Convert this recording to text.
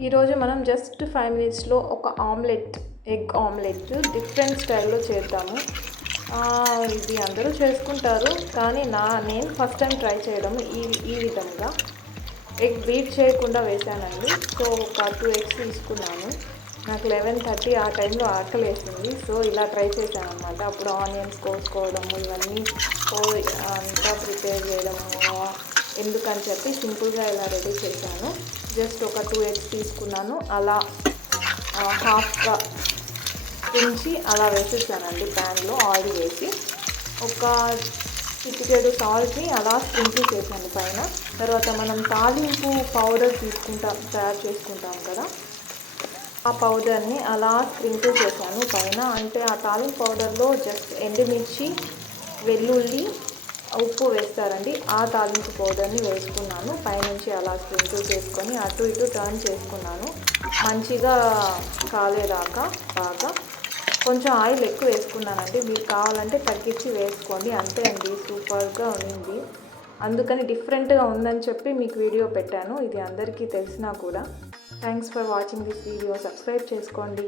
ఈరోజు మనం జస్ట్ 5 మినిట్స్లో ఒక ఎగ్ ఆమ్లెట్ డిఫరెంట్ స్టైల్లో చేద్దాము. ఇది అందరూ చేసుకుంటారు, కానీ నేను ఫస్ట్ టైం ట్రై చేయడం ఈ విధంగా ఎగ్ బీట్ చేయకుండా వేసానండి. సో ఒక 2 ఎగ్స్ తీసుకున్నాను. నాకు 11:30 ఆ టైంలో ఆకలి వేసింది. సో ఇలా ట్రై చేశాను అనమాట. అప్పుడు ఆనియన్స్ కోసుకోవడము ఇవన్నీ అంతా ప్రిపేర్ చేయడము ఎందుకని చెప్పి సింపుల్గా ఇలా రెడీ చేశాను. జస్ట్ ఒక 2 ఎగ్స్ తీసుకున్నాను. అలా హాఫ్గా తుంచి అలా వేసేసానండి. ప్యాన్లో ఆయిల్ వేసి ఒక చిటికెడు సాల్ట్ని అలా స్ప్రింకిల్ చేశాను పైన. తర్వాత మనం తాలింపు పౌడర్ తయారు చేసుకుంటాం కదా, ఆ పౌడర్ని అలా స్ప్రింకిల్ చేశాను పైన. అంటే ఆ తాలింపు పౌడర్లో జస్ట్ ఎండుమిర్చి, వెల్లుల్లి, ఉప్పు వేస్తారండి. ఆ తాలింపు పౌడర్ని వేసుకున్నాను. పైనుంచి అలా స్ప్రింకిల్ చేసుకొని అటు ఇటు టర్న్ చేసుకున్నాను. మంచిగా కాలేదాకా బాగా కొంచెం ఆయిల్ ఎక్కువ వేసుకున్నానండి. మీరు కావాలంటే తగ్గించి వేసుకోండి. అంతే అండి, సూపర్గా ఉంది. అందుకని డిఫరెంట్గా ఉందని చెప్పి మీకు వీడియో పెట్టాను. ఇది అందరికీ తెలిసినా కూడా. Thanks for watching this video. Subscribe చేసుకోండి.